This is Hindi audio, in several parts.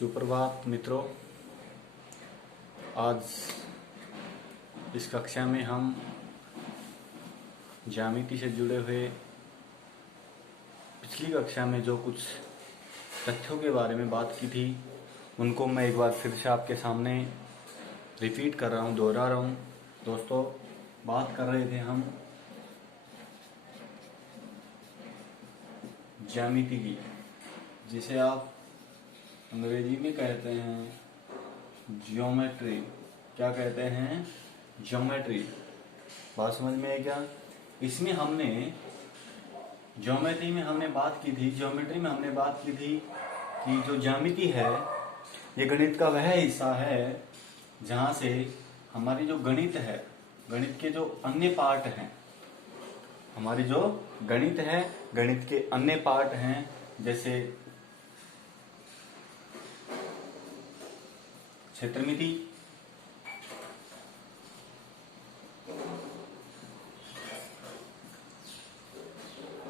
सुप्रभात मित्रों। आज इस कक्षा में हम ज्यामिति से जुड़े हुए पिछली कक्षा में जो कुछ तथ्यों के बारे में बात की थी उनको मैं एक बार फिर से आपके सामने रिपीट कर रहा हूँ, दोहरा रहा हूँ। दोस्तों, बात कर रहे थे हम ज्यामिति की, जिसे आप अंग्रेजी में कहते हैं ज्योमेट्री। क्या कहते हैं? ज्योमेट्री। बात समझ में है क्या? इसमें हमने ज्योमेट्री में हमने बात की थी कि जो ज्यामिति है ये गणित का वह हिस्सा है जहाँ से हमारी जो गणित है, गणित के जो अन्य पार्ट हैं, हमारी जो गणित है, गणित के अन्य पार्ट हैं, जैसे क्षेत्रमिति,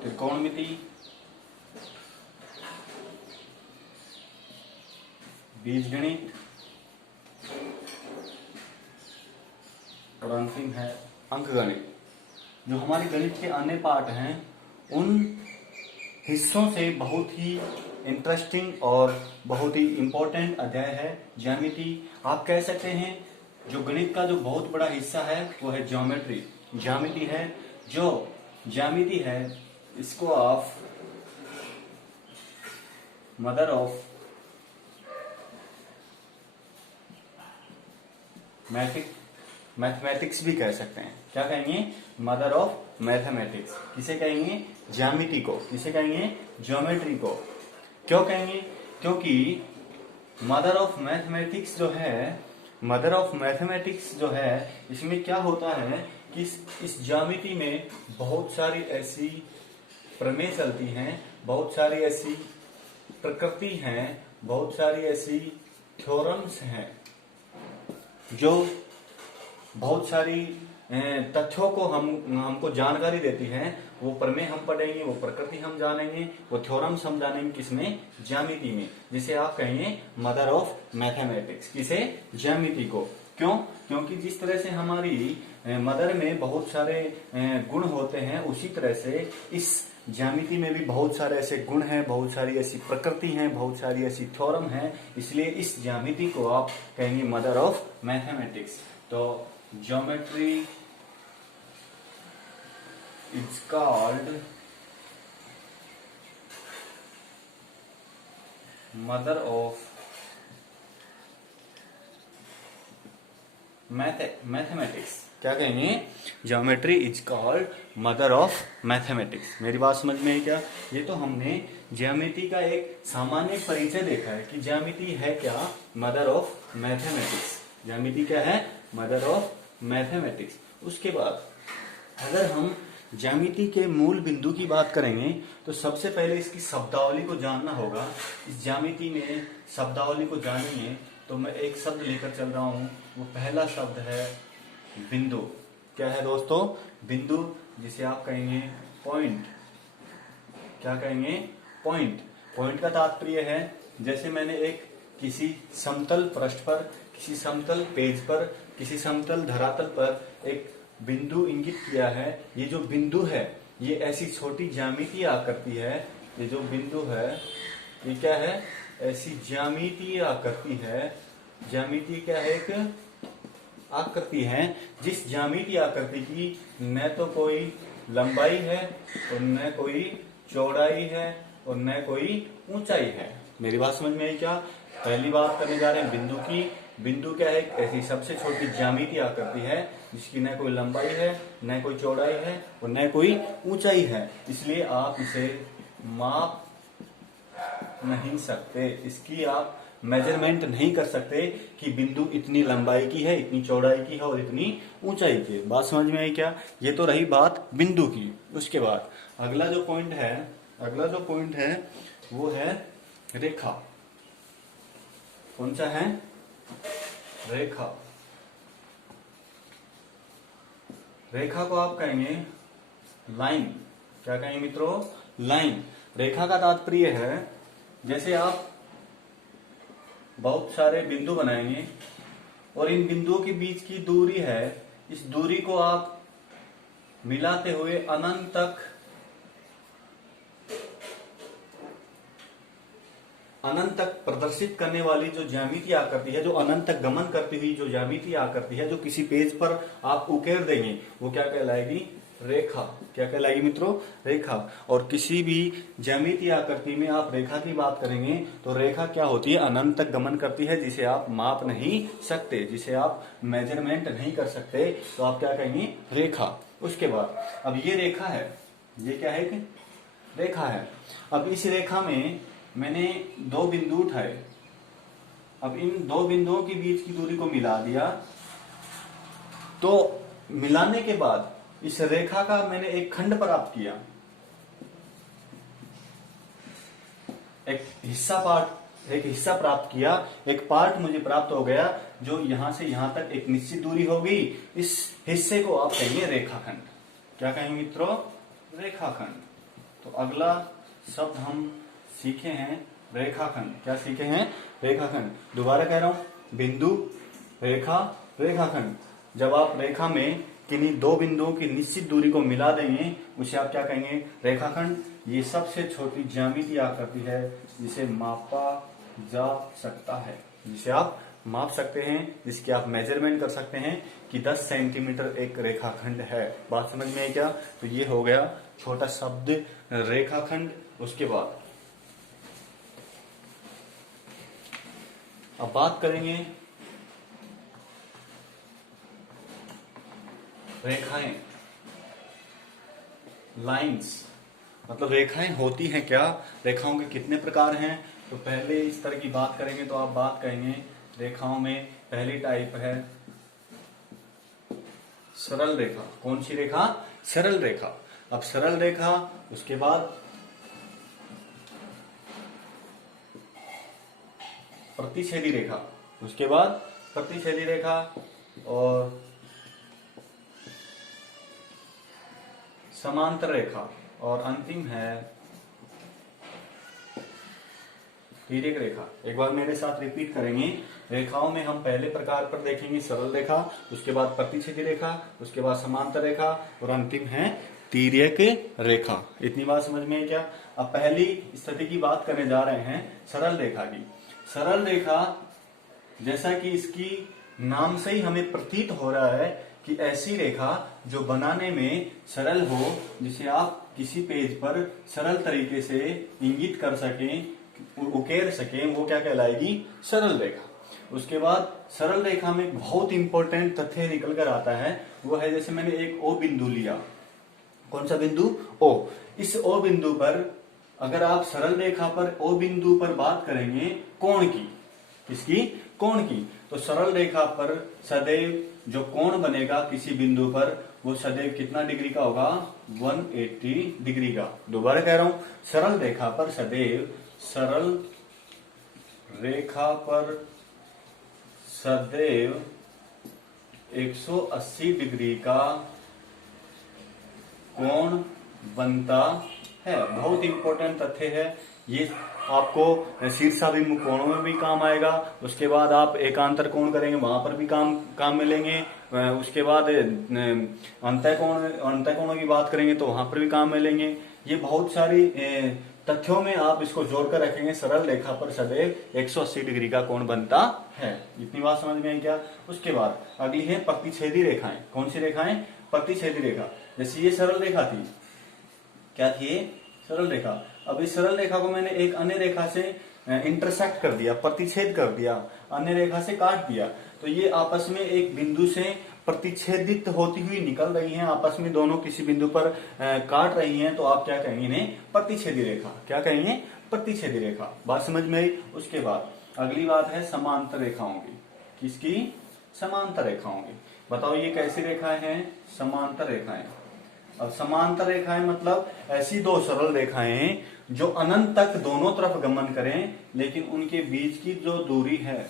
त्रिकोणमिति, बीजगणित और अंतिम है अंकगणित। जो हमारे गणित के अन्य पार्ट हैं उन हिस्सों से बहुत ही इंटरेस्टिंग और बहुत ही इम्पोर्टेंट अध्याय है ज्यामिति। आप कह सकते हैं जो गणित का जो बहुत बड़ा हिस्सा है वो है ज्योमेट्री, ज्यामिति है। जो ज्यामिति है इसको आप मदर ऑफ मैथमेटिक्स भी कह सकते हैं। क्या कहेंगे? Mother of mathematics. किसे कहेंगे? ज्यामिति को। किसे कहेंगे? ज्योमेट्री को। क्यों कहेंगे? क्योंकि मदर ऑफ मैथमेटिक्स जो है इसमें क्या होता है कि इस ज्यामिति में बहुत सारी ऐसी प्रमेय चलती हैं, बहुत सारी ऐसी प्रकृति हैं, बहुत सारी ऐसी थ्योरम्स हैं जो बहुत सारी तथ्यों को हमको जानकारी देती है। वो प्रमेय हम पढ़ेंगे, वो प्रकृति हम जानेंगे, वो थ्योरम्स हम जानेंगे। किसमें? ज्यामिति में, जिसे आप कहेंगे मदर ऑफ मैथमेटिक्स। किसे? ज्यामिति को। क्यों? क्योंकि जिस तरह से हमारी मदर में बहुत सारे गुण होते हैं, उसी तरह से इस ज्यामिति में भी बहुत सारे ऐसे गुण हैं, बहुत सारी ऐसी प्रकृति हैं, बहुत सारी ऐसी थ्योरम हैं। इसलिए इस ज्यामिति को आप कहेंगे मदर ऑफ मैथमेटिक्स। तो geometry is called mother of mathematics. क्या कहेंगे? Geometry is called mother of mathematics. मेरी बात समझ में है क्या? ये तो हमने ज्यामिति का एक सामान्य परिचय देखा है कि ज्यामिति है क्या? Mother of mathematics. ज्यामिति क्या है? Mother of mathematics. उसके बाद अगर हम ज्यामिति के मूल बिंदु की बात करेंगे तो सबसे पहले इसकी शब्दावली को जानना होगा। इस ज्यामिति में शब्दावली को जानेंगे तो मैं एक शब्द लेकर चल रहा हूं। वो पहला शब्द है बिंदु। क्या है दोस्तों? बिंदु, जिसे आप कहेंगे पॉइंट। क्या कहेंगे? पॉइंट। पॉइंट का तात्पर्य है, जैसे मैंने एक किसी समतल पृष्ठ पर, किसी समतल पेज पर, किसी समतल धरातल पर एक बिंदु इंगित किया है। ये जो बिंदु है ये ऐसी छोटी ज्यामितीय आकृति है। ये जो बिंदु है ये क्या है? ऐसी ज्यामितीय आकृति है। ज्यामिति क्या है? एक आकृति है जिस ज्यामितीय आकृति की न तो कोई लंबाई है और न कोई चौड़ाई है और न कोई ऊंचाई है। मेरी बात समझ में आई क्या? पहली बात करने जा रहे हैं बिंदु की। बिंदु क्या है? ऐसी सबसे छोटी ज्यामितीय आकृति है जिसकी न कोई लंबाई है, न कोई चौड़ाई है और न कोई ऊंचाई है। इसलिए आप इसे माप नहीं सकते, इसकी आप मेजरमेंट नहीं कर सकते कि बिंदु इतनी लंबाई की है, इतनी चौड़ाई की है और इतनी ऊंचाई की है। बात समझ में आई क्या? ये तो रही बात बिंदु की। उसके बाद अगला जो पॉइंट है वो है रेखा। कौन सा है? रेखा। रेखा को आप कहेंगे लाइन। क्या कहेंगे मित्रों? लाइन। रेखा का तात्पर्य है, जैसे आप बहुत सारे बिंदु बनाएंगे और इन बिंदुओं के बीच की दूरी है, इस दूरी को आप मिलाते हुए अनंत तक प्रदर्शित करने वाली जो ज्यामितीय आकृति है, जो अनंत तक गमन करती हुई जो ज्यामितीय आकृति है, जो किसी पेज पर आप उकेर देंगे, वो क्या कहलाएगी? रेखा। क्या कहलाएगी मित्रों? रेखा। और किसी भी ज्यामितीय आकृति में आप रेखा की बात करेंगे तो रेखा क्या होती है? अनंत तक गमन करती है, जिसे आप माप नहीं सकते, जिसे आप मेजरमेंट नहीं कर सकते, तो आप क्या कहेंगे? रेखा। उसके बाद अब ये रेखा है, ये क्या है? रेखा है। अब इस रेखा में मैंने दो बिंदु उठाए, अब इन दो बिंदुओं के बीच की दूरी को मिला दिया, तो मिलाने के बाद इस रेखा का मैंने एक खंड प्राप्त किया, एक हिस्सा प्राप्त किया, एक पार्ट मुझे प्राप्त हो गया, जो यहां से यहां तक एक निश्चित दूरी होगी। इस हिस्से को आप कहेंगे रेखाखंड। क्या कहेंगे मित्रों? रेखाखंड। तो अगला शब्द हम सीखे हैं रेखाखंड। क्या सीखे हैं? रेखाखंड। दोबारा कह रहा हूं, बिंदु, रेखा, रेखाखंड। जब आप रेखा में किन्हीं दो बिंदुओं की निश्चित दूरी को मिला देंगे, उसे आप क्या कहेंगे? रेखाखंड। ये सबसे छोटी ज्यामितीय आकृति है जिसे मापा जा सकता है, जिसे आप माप सकते हैं, जिसकी आप मेजरमेंट कर सकते हैं कि 10 सेंटीमीटर एक रेखाखंड है। बात समझ में आई क्या? तो ये हो गया छोटा शब्द रेखाखंड। उसके बाद अब बात करेंगे रेखाएं, लाइंस। मतलब रेखाएं होती हैं क्या, रेखाओं के कितने प्रकार हैं। तो पहले इस तरह की बात करेंगे तो आप बात करेंगे रेखाओं में पहली टाइप है सरल रेखा। कौन सी रेखा? सरल रेखा। अब सरल रेखा, उसके बाद प्रतिच्छेदी रेखा, उसके बाद प्रतिच्छेदी रेखा, और समांतर रेखा, और अंतिम है तिर्यक रेखा। एक बार मेरे साथ रिपीट करेंगे। रेखाओं में हम पहले प्रकार पर देखेंगे सरल रेखा, उसके बाद प्रतिच्छेदी रेखा, उसके बाद समांतर रेखा, और अंतिम है तिर्यक रेखा। इतनी बात समझ में है क्या? अब पहली स्थिति की बात करने जा रहे हैं सरल रेखा की। सरल रेखा, जैसा कि इसकी नाम से ही हमें प्रतीत हो रहा है कि ऐसी रेखा जो बनाने में सरल हो, जिसे आप किसी पेज पर सरल तरीके से इंगित कर सकें, उकेर सकें, वो क्या कहलाएगी? सरल रेखा। उसके बाद सरल रेखा में बहुत इंपॉर्टेंट तथ्य निकल कर आता है, वो है जैसे मैंने एक ओ बिंदु लिया। कौन सा बिंदु? ओ। इस ओ बिंदु पर अगर आप सरल रेखा पर ओ बिंदु पर बात करेंगे कोण की, किसकी? कोण की। तो सरल रेखा पर सदैव जो कोण बनेगा किसी बिंदु पर, वो सदैव कितना डिग्री का होगा? 180 डिग्री का। दोबारा कह रहा हूं, सरल रेखा पर सदैव, सरल रेखा पर सदैव 180 डिग्री का कोण बनता है। बहुत इंपॉर्टेंट तथ्य है ये, आपको शीर्षाभिमुख कोणों में भी काम आएगा। उसके बाद आप एकांतर कोण करेंगे, वहां पर भी काम मिलेंगे। उसके बाद अंतः कोणों की बात करेंगे तो वहां पर भी काम मिलेंगे। ये बहुत सारी तथ्यों में आप इसको जोड़कर रखेंगे। सरल रेखा पर सदैव 180 डिग्री का कोण बनता है। इतनी बात समझ में आई क्या? उसके बाद अगली है प्रतिच्छेदी रेखाएं। कौन सी रेखाएं? प्रतिच्छेदी रेखा। जैसे ये सरल रेखा थी, क्या थी ये? सरल रेखा। अब इस सरल रेखा को मैंने एक अन्य रेखा से इंटरसेक्ट कर दिया, प्रतिच्छेद कर दिया, अन्य रेखा से काट दिया, तो ये आपस में एक बिंदु से प्रतिच्छेदित होती हुई निकल रही हैं, आपस में दोनों किसी बिंदु पर काट रही हैं, तो आप क्या कहेंगे इन्हें? प्रतिच्छेदी रेखा। क्या कहेंगे? प्रतिच्छेदी रेखा। बात समझ में आई? उसके बाद अगली बात है समांतर रेखाओं की। किसकी? समांतर रेखाओं की। बताओ ये कैसी रेखाएं हैं? समांतर रेखाएं। अब समांतर रेखाएं मतलब ऐसी दो सरल रेखाएं जो अनंत तक दोनों तरफ गमन करें, लेकिन उनके बीच की जो दूरी है,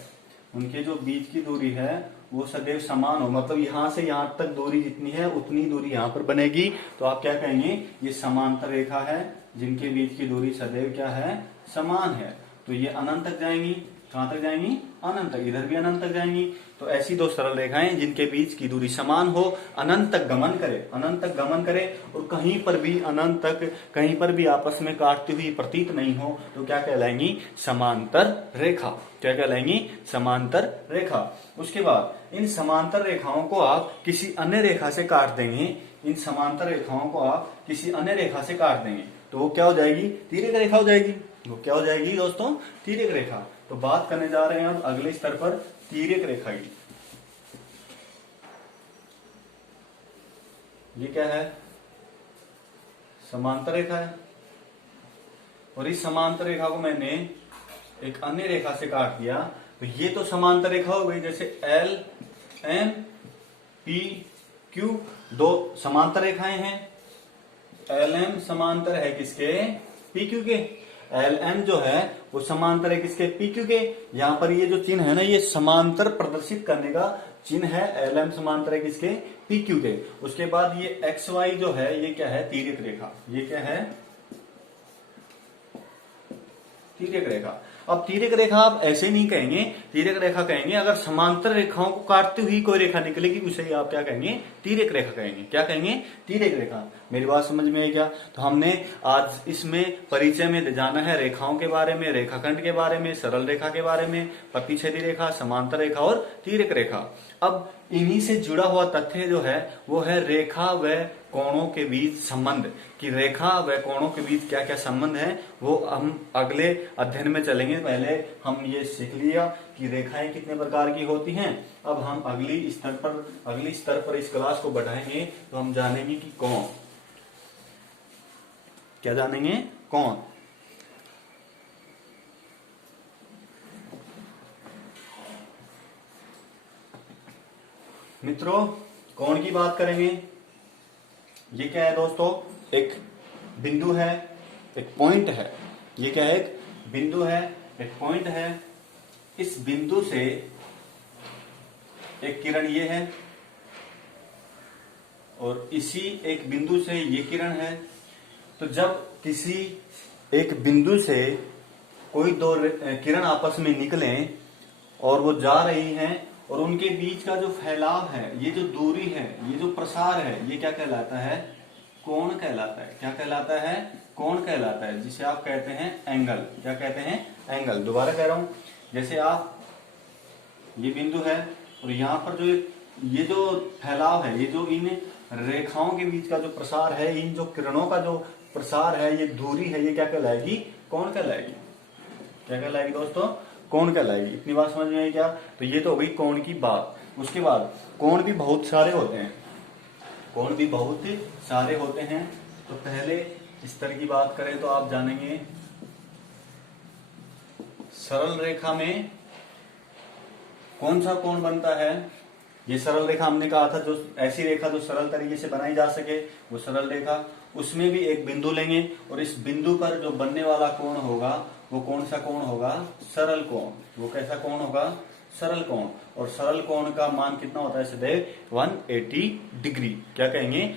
उनके जो बीच की दूरी है वो सदैव समान हो। मतलब यहां से यहां तक दूरी जितनी है उतनी दूरी यहां पर बनेगी, तो आप क्या कहेंगे? ये समांतर रेखा है जिनके बीच की दूरी सदैव क्या है? समान है। तो ये अनंत तक जाएंगी, कहां तक जाएंगी? अनंत तक। इधर भी अनंत तक जाएंगी। तो ऐसी दो सरल रेखाएं जिनके बीच की दूरी समान हो, अनंत तक गमन करे, अनंत तक गमन करे और कहीं पर भी अनंत तक कहीं पर भी आपस में काटती हुई प्रतीत नहीं हो, तो क्या कहलाएंगी? समांतर रेखा। क्या कहलाएंगी? समांतर रेखा। उसके बाद इन समांतर रेखाओं को आप किसी अन्य रेखा से काट देंगे, इन समांतर रेखाओं को आप किसी अन्य रेखा से काट देंगे तो वो क्या हो जाएगी? तिर्यक रेखा हो जाएगी। वो क्या हो जाएगी दोस्तों? तिर्यक रेखा। तो बात करने जा रहे हैं अब अगले स्तर पर तिर्यक रेखा की। ये क्या है? समांतर रेखा है और इस समांतर रेखा को मैंने एक अन्य रेखा से काट दिया तो ये तो समांतर रेखा हो गई। जैसे एल एम पी क्यू दो समांतर रेखाएं हैं। एल एम समांतर है किसके? पी क्यू के। एल एम जो है वो समांतर है किसके? पी क्यू के। यहाँ पर ये जो चिन्ह है ना, ये समांतर प्रदर्शित करने का चिन्ह है। एल एम समांतर है किसके? पी क्यू के। उसके बाद ये एक्स वाई जो है ये क्या है? तिर्यक रेखा। ये क्या है? तिर्यक रेखा। अब तिर्यक रेखा आप ऐसे नहीं कहेंगे, तिर्यक रेखा कहेंगे अगर समांतर रेखाओं को काटती हुई कोई रेखा निकलेगी उसे ही आप क्या कहेंगे? तिर्यक रेखा कहेंगे। क्या कहेंगे? तिर्यक रेखा। मेरी बात समझ में आई क्या? तो हमने आज इसमें परिचय में जाना है रेखाओं के बारे में, रेखाखंड के बारे में, सरल रेखा के बारे में, प्रतिच्छेदी रेखा, समांतर रेखा और तिर्यक रेखा। अब इन्हीं से जुड़ा हुआ तथ्य जो है वो है रेखा व कोणों के बीच संबंध। कि रेखा व कोणों के बीच क्या क्या संबंध है वो हम अगले अध्ययन में चलेंगे। पहले हम ये सीख लिया कि रेखाएं कितने प्रकार की होती हैं। अब हम अगली स्तर पर इस क्लास को बढ़ाएंगे तो हम जानेंगे कि कौन, क्या जानेंगे? कौन। मित्रों कोण की बात करेंगे। ये क्या है दोस्तों? एक बिंदु है, एक पॉइंट है। ये क्या है? एक बिंदु है, एक पॉइंट है। इस बिंदु से एक किरण ये है और इसी एक बिंदु से ये किरण है। तो जब किसी एक बिंदु से कोई दो किरण आपस में निकलें और वो जा रही हैं और उनके बीच का जो फैलाव है, ये जो दूरी है, ये जो प्रसार है, ये क्या कहलाता है? कोण कहलाता है। क्या कहलाता है? कोण कहलाता है, जिसे आप कहते हैं एंगल। क्या कहते हैं? एंगल। दोबारा कह रहा हूं, जैसे आप ये बिंदु है और यहाँ पर जो ये जो फैलाव है, ये जो इन रेखाओं के बीच का जो प्रसार है, इन जो किरणों का जो प्रसार है, ये दूरी है, ये क्या कहलाएगी? कोण कहलाएगी। क्या कहलाएगी दोस्तों? कोण कहलाएगी। इतनी बात समझ में आई क्या? तो ये तो हो गई कोण की बात। उसके बाद कोण भी बहुत सारे होते हैं। कोण भी बहुत सारे होते हैं। तो पहले स्तर की बात करें तो आप जानेंगे सरल रेखा में कौन सा कोण बनता है। ये सरल रेखा हमने कहा था, जो ऐसी रेखा जो सरल तरीके से बनाई जा सके वो सरल रेखा। उसमें भी एक बिंदु लेंगे और इस बिंदु पर जो बनने वाला कोण होगा वो कौन सा कोण होगा? सरल कोण। वो कैसा कोण होगा? सरल कोण। और सरल कोण का मान कितना होता है सदैव? 180 डिग्री। क्या कहेंगे?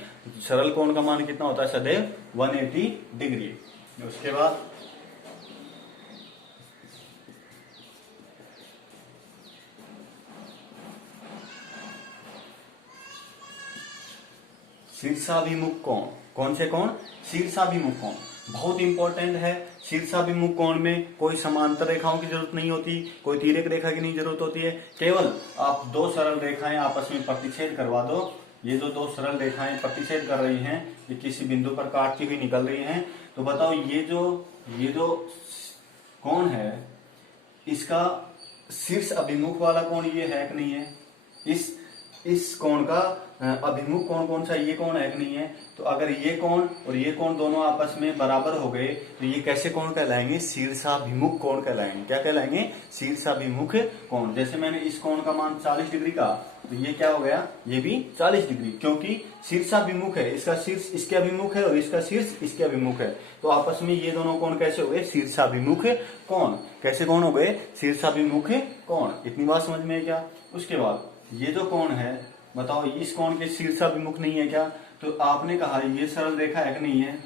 सरल कोण का मान कितना होता है सदैव? 180 डिग्री। उसके बाद शीर्षाभिमुख कोण। कौन से कोण? शीर्षाभिमुख कोण बहुत इंपॉर्टेंट है। शीर्षाभिमुख कोण में कोई समांतर रेखाओं की जरूरत नहीं होती, कोई तिर्यक रेखा की नहीं जरूरत होती है। केवल आप दो सरल रेखाएं आपस में प्रतिच्छेद करवा दो। ये जो दो सरल रेखाएं प्रतिच्छेद कर रही हैं, ये किसी बिंदु पर काटती हुई निकल रही हैं। तो बताओ ये जो कोण है इसका शीर्ष अभिमुख वाला कोण ये है कि नहीं है? इस कोण का अभिमुख कोण कौन सा? ये कोण है कि नहीं है? तो अगर ये कोण और ये कोण दोनों आपस में बराबर हो गए तो ये कैसे कोण कहलाएंगे? शीर्षाभिमुख कोण कहलाएंगे। क्या कहलाएंगे? शीर्षाभिमुख कोण। जैसे मैंने इस कोण का मान 40 डिग्री का, तो ये क्या हो गया? ये भी 40 डिग्री, क्योंकि शीर्षाभिमुख है। इसका शीर्ष इसके अभिमुख है और इसका शीर्ष इसके अभिमुख है। तो आपस में ये दोनों कोण कैसे हो गए? शीर्षाभिमुख कोण। कैसे कोण हो गए? शीर्षाभिमुख कोण। इतनी बात समझ में है क्या? उसके बाद ये जो कोण है, बताओ इस कोण के शीर्षाभिमुख नहीं है क्या? तो आपने कहा ये सरल रेखा है कि नहीं है?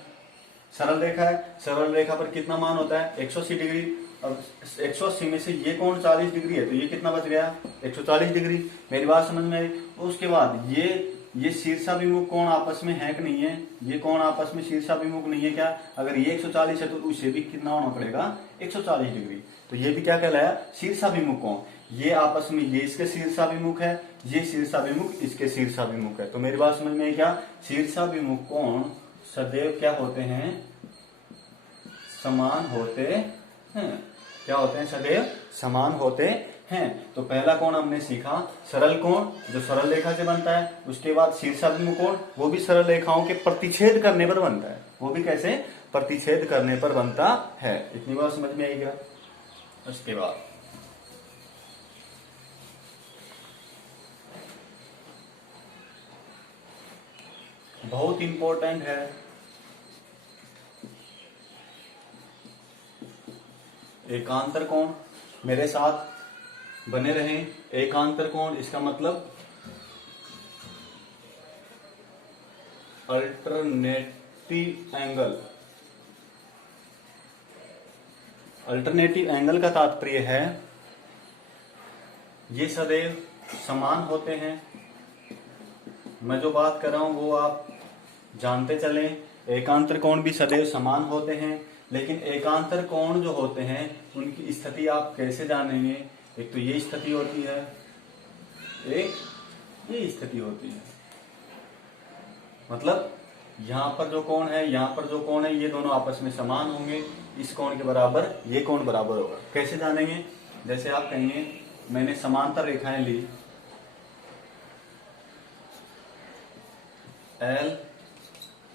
सरल रेखा है, सरल रेखा पर कितना मान होता है 180 डिग्री। अब 180 में से ये कोण 40 डिग्री है, तो ये कितना बच गया 140 डिग्री। मेरी बात समझ में आई। उसके बाद ये शीर्षाभिमुख कोण आपस में है कि नहीं है, ये कोण आपस में शीर्षाभिमुख नहीं है क्या? अगर ये 140 है तो उसे भी कितना होना पड़ेगा 140 डिग्री। तो ये भी क्या कहलाया शीर्षाभिमुख कोण। ये आपस में ये इसके शीर्षाभिमुख है, ये शीर्षाभिमुख इसके शीर्षाभिमुख है। तो मेरी बात समझ में आई क्या? शीर्षाभिमुख कोण सदैव क्या होते हैं समान होते हैं। क्या होते हैं? सदैव समान होते हैं। तो पहला कोण हमने सीखा सरल कोण जो सरल रेखा से बनता है। उसके बाद शीर्षाभिमुख कोण वो भी सरल रेखाओं के प्रतिच्छेद करने पर बनता है। वो भी कैसे? प्रतिच्छेद करने पर बनता है। इतनी बात समझ में आएगी। उसके बाद बहुत इंपॉर्टेंट है एकांतर कोण। मेरे साथ बने रहें। एकांतर कोण इसका मतलब अल्टरनेटिव एंगल। अल्टरनेटिव एंगल का तात्पर्य है ये सदैव समान होते हैं। मैं जो बात कर रहा हूं वो आप जानते चलें। एकांतर कोण भी सदैव समान होते हैं, लेकिन एकांतर कोण जो होते हैं उनकी स्थिति आप कैसे जानेंगे? एक तो ये स्थिति होती है, एक ये स्थिति होती है। मतलब यहां पर जो कोण है, यहां पर जो कोण है, ये दोनों आपस में समान होंगे। इस कोण के बराबर ये कोण बराबर होगा। कैसे जानेंगे? जैसे आप कहेंगे मैंने समांतर रेखाएं ली एल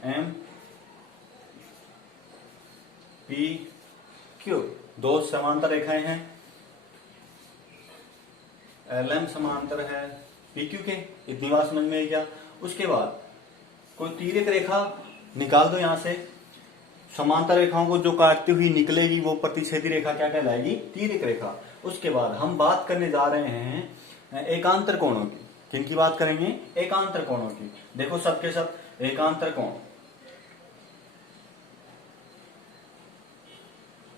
एम पी क्यू, दो समांतर रेखाएं हैं। एल एम समांतर है पी क्यू के। इतनी बात समझ में आई क्या? उसके बाद कोई तिर्यक रेखा निकाल दो यहां से। समांतर रेखाओं को जो काटती हुई निकलेगी वो प्रतिच्छेदी रेखा क्या कहलाएगी? तिर्यक रेखा। उसके बाद हम बात करने जा रहे हैं एकांतर कोणों की। किनकी बात करेंगे? एकांतर कोणों की। देखो सबके सब एकांतर कोण।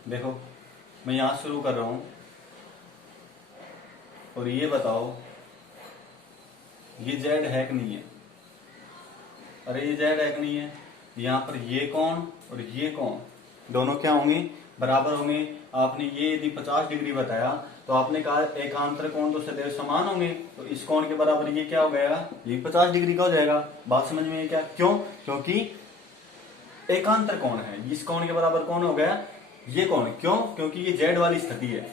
देखो मैं यहां शुरू कर रहा हूं और ये बताओ ये जेड है कि नहीं है? अरे ये जेड है कि नहीं है? यहां पर ये कोण और ये कोण दोनों क्या होंगे? बराबर होंगे। आपने ये यदि 50 डिग्री बताया तो आपने कहा एकांतर कोण तो सदैव समान होंगे, तो इस कोण के बराबर ये क्या हो गया? ये 50 डिग्री का हो जाएगा। बात समझ में आई क्या? क्यों? क्योंकि एकांतर कोण है। इस कोण के बराबर कौन हो गया? ये कोण। क्यों? क्योंकि ये जेड वाली स्थिति है,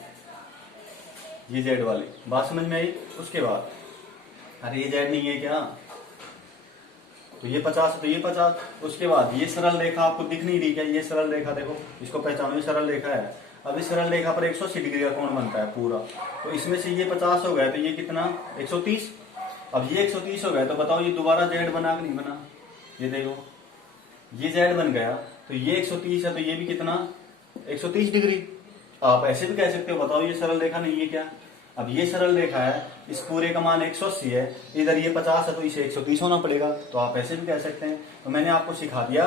ये जेड वाली। बात समझ में आई? उसके बाद अरे ये जेड नहीं है क्या? तो ये 50 तो ये 50। उसके बाद ये सरल रेखा आपको दिख नहीं रही क्या? ये सरल रेखा देखो, इसको पहचानो, ये सरल रेखा है। अब इस सरल रेखा पर 180 डिग्री का कोण बनता है पूरा। तो इसमें से ये 50 हो गया तो ये कितना? 130। अब ये 130 हो गया तो बताओ ये दोबारा जेड बना कि नहीं बना? ये देखो ये जेड बन गया तो ये 130 है तो ये भी कितना? 130 डिग्री। आप ऐसे भी कह सकते हो, बताओ ये सरल रेखा नहीं है क्या? अब ये सरल रेखा है, इस पूरे का मान 180 है, इधर ये 50 है तो इसे 130 होना पड़ेगा। तो आप ऐसे भी कह सकते हैं। तो मैंने आपको सिखा दिया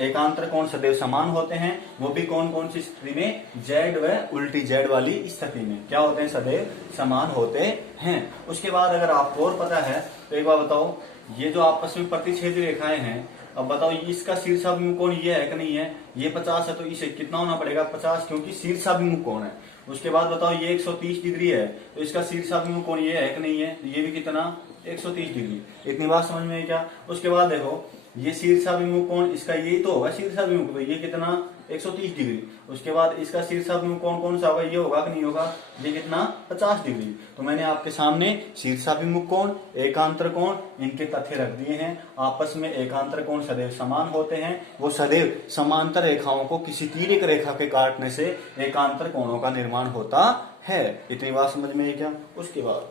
एकांतर कोण सदैव समान होते हैं। वो भी कौन कौन सी स्थिति में? जेड व उल्टी जेड वाली स्थिति में क्या होते हैं? सदैव समान होते हैं। उसके बाद अगर आपको और पता है तो एक बार बताओ, ये जो आपस में प्रतिच्छेदी रेखाएं हैं, अब बताओ इसका शीर्षाभिमुख कोण ये है कि नहीं है? ये 50 है तो इसे कितना होना पड़ेगा? 50, क्योंकि शीर्षाभिमुख कोण है। उसके बाद बताओ ये 130 डिग्री है तो इसका शीर्षाभिमुख कोण ये है कि नहीं है? तो ये भी कितना? 130 डिग्री। इतनी बात समझ में है क्या? उसके बाद देखो ये शीर्षाभिमुख कोण इसका यही तो होगा शीर्षाभिमुख, तो ये कितना? 130 डिग्री। उसके बाद इसका शीर्षाभिमुख कोण कौन सा होगा? ये होगा कि नहीं होगा? ये कितना? 50 डिग्री। तो मैंने आपके सामने शीर्षाभिमुख कोण, एकांतर कोण, इनके तथ्य रख दिए हैं। आपस में एकांतर कोण सदैव समान होते हैं। वो सदैव समांतर रेखाओं को किसी तिर्यक रेखा के काटने से एकांतर कोणों का निर्माण होता है। इतनी बात समझ में है क्या? उसके बाद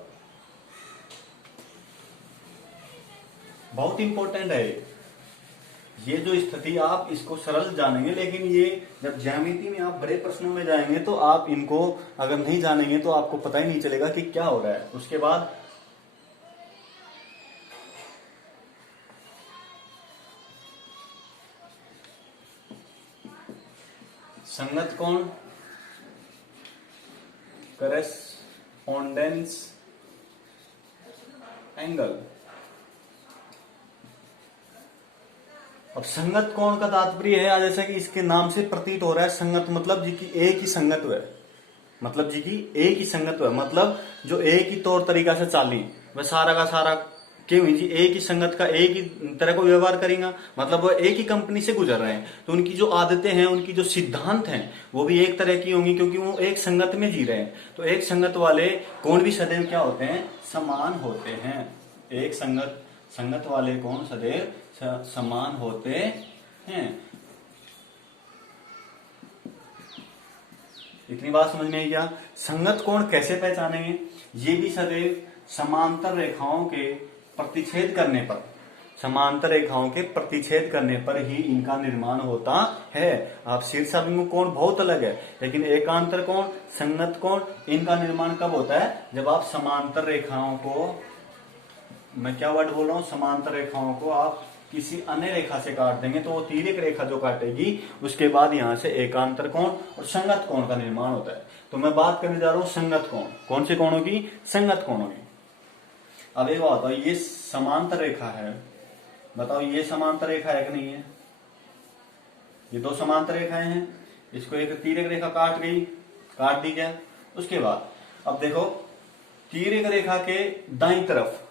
बहुत इंपॉर्टेंट है ये जो स्थिति, आप इसको सरल जानेंगे, लेकिन ये जब ज्यामिति में आप बड़े प्रश्नों में जाएंगे तो आप इनको अगर नहीं जानेंगे तो आपको पता ही नहीं चलेगा कि क्या हो रहा है। उसके बाद संगत कोण, करेस्पॉन्डेंस एंगल। अब संगत कोण का तात्पर्य है, जैसा कि इसके नाम से प्रतीत हो रहा है, संगत मतलब जी की एक ही संगत है, मतलब जी की एक ही संगत है, मतलब जो एक ही तौर तरीका से चाली वह सारा का सारा क्यों जी एक ही संगत का एक ही तरह को व्यवहार करेगा, मतलब वो एक ही कंपनी से गुजर रहे हैं, तो उनकी जो आदतें हैं, उनकी जो सिद्धांत हैं, वो भी एक तरह की होंगी, क्योंकि वो एक संगत में जी रहे हैं। तो एक संगत वाले कोण भी सदैव क्या होते हैं, समान होते हैं। एक संगत वाले कोण सदैव समान होते हैं। इतनी बात समझ में आई क्या? संगत कोण कैसे पहचानेंगे? ये भी सदैव समांतर रेखाओं के प्रतिच्छेद करने पर, समांतर रेखाओं के प्रतिच्छेद करने पर ही इनका निर्माण होता है। आप शीर्षाभिमुख कोण बहुत अलग है, लेकिन एकांतर कोण, संगत कोण, इनका निर्माण कब होता है? जब आप समांतर रेखाओं को, मैं क्या वर्ड बोल रहा हूं, समांतर रेखाओं को आप किसी अन्य रेखा से काट देंगे, तो वो तिर्यक रेखा जो काटेगी, उसके बाद यहां से एकांतर कोण और संगत कोण का निर्माण होता है। तो मैं बात करने जा रहा हूं संगत कोण। कौन से कोणों की? संगत कोणों की। अब एक बात बताओ, ये समांतर रेखा है, बताओ ये समांतर रेखा है कि नहीं है? ये दो समांतर रेखाएं हैं, इसको एक तिर्यक रेखा काट गई, काट दी क्या? उसके बाद अब देखो तिर्यक रेखा के दाईं तरफ,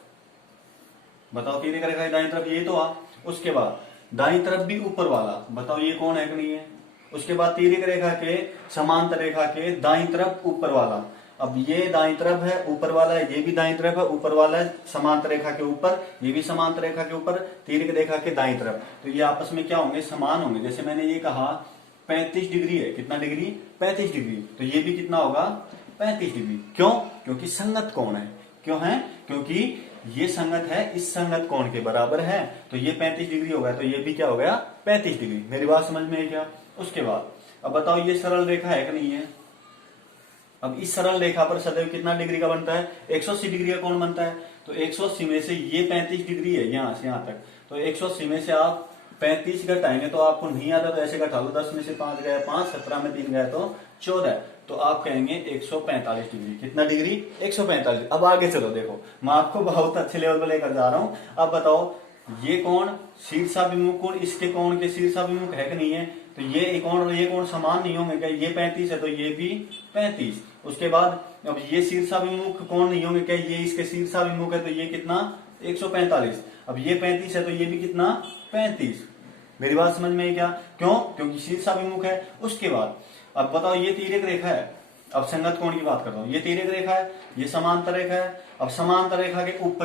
बताओ तिर्यक रेखा के दाईं तरफ ये तो आ, उसके बाद दाईं तरफ भी ऊपर वाला, बताओ ये कौन है कि नहीं है? उसके बाद तिर्यक रेखा के समांतर रेखा के दाईं तरफ ऊपर वाला, अब ये दाईं तरफ है, ऊपर वाला है, ये भी दाईं तरफ है, ऊपर वाला है, समांतर रेखा के ऊपर, ये भी समांतर रेखा के ऊपर, तिर्यक रेखा के दाईं तरफ, तो ये आपस में क्या होंगे? समान होंगे। जैसे मैंने ये कहा 35 डिग्री है, कितना डिग्री? 35 डिग्री, तो ये भी कितना होगा? 35 डिग्री। क्यों? क्योंकि संगत कोण है। क्यों है? क्योंकि ये संगत है, इस संगत कोण के बराबर है, तो ये 35 डिग्री हो गया, तो ये भी क्या हो गया? 35 डिग्री। मेरी बात समझ में आई क्या? उसके बाद अब बताओ ये सरल रेखा है कि नहीं है? अब इस सरल रेखा पर सदैव कितना डिग्री का बनता है? 180 डिग्री का कोण बनता है। तो 180 में से ये 35 डिग्री है, यहां से यहां तक, तो 180 में से आप 35 घटाएंगे तो आपको नहीं आता, तो ऐसे घटा लो, 10 में से 5 गए 5, 17 में 3 गए तो 14, तो आप कहेंगे 145 डिग्री। कितना डिग्री? 145। अब आगे चलो, देखो मैं आपको बहुत अच्छे लेवल पर लेकर जा रहा हूं। अब बताओ ये कोण शीर्षाभिमुख कोण इसके कोण के शीर्षाभिमुख है कि नहीं है? तो ये कोण और ये कोण समान नहीं होंगे क्या? ये 35 है तो ये भी 35। उसके बाद अब ये शीर्षाभिमुख कोण नहीं होंगे क्या? ये इसके शीर्षाभिमुख है तो ये कितना? 145। अब ये 35 है तो ये भी कितना? 35। मेरी बात समझ में आई क्या? क्यों? क्योंकि शीर्षाभिमुख है। उसके बाद अब बताओ ये तिर्यक रेखा है, अब संगत कोण की बात करता हूं, ये तिर्यक रेखा है, ये समांतर रेखा है। अब समांतर रेखा के ऊपर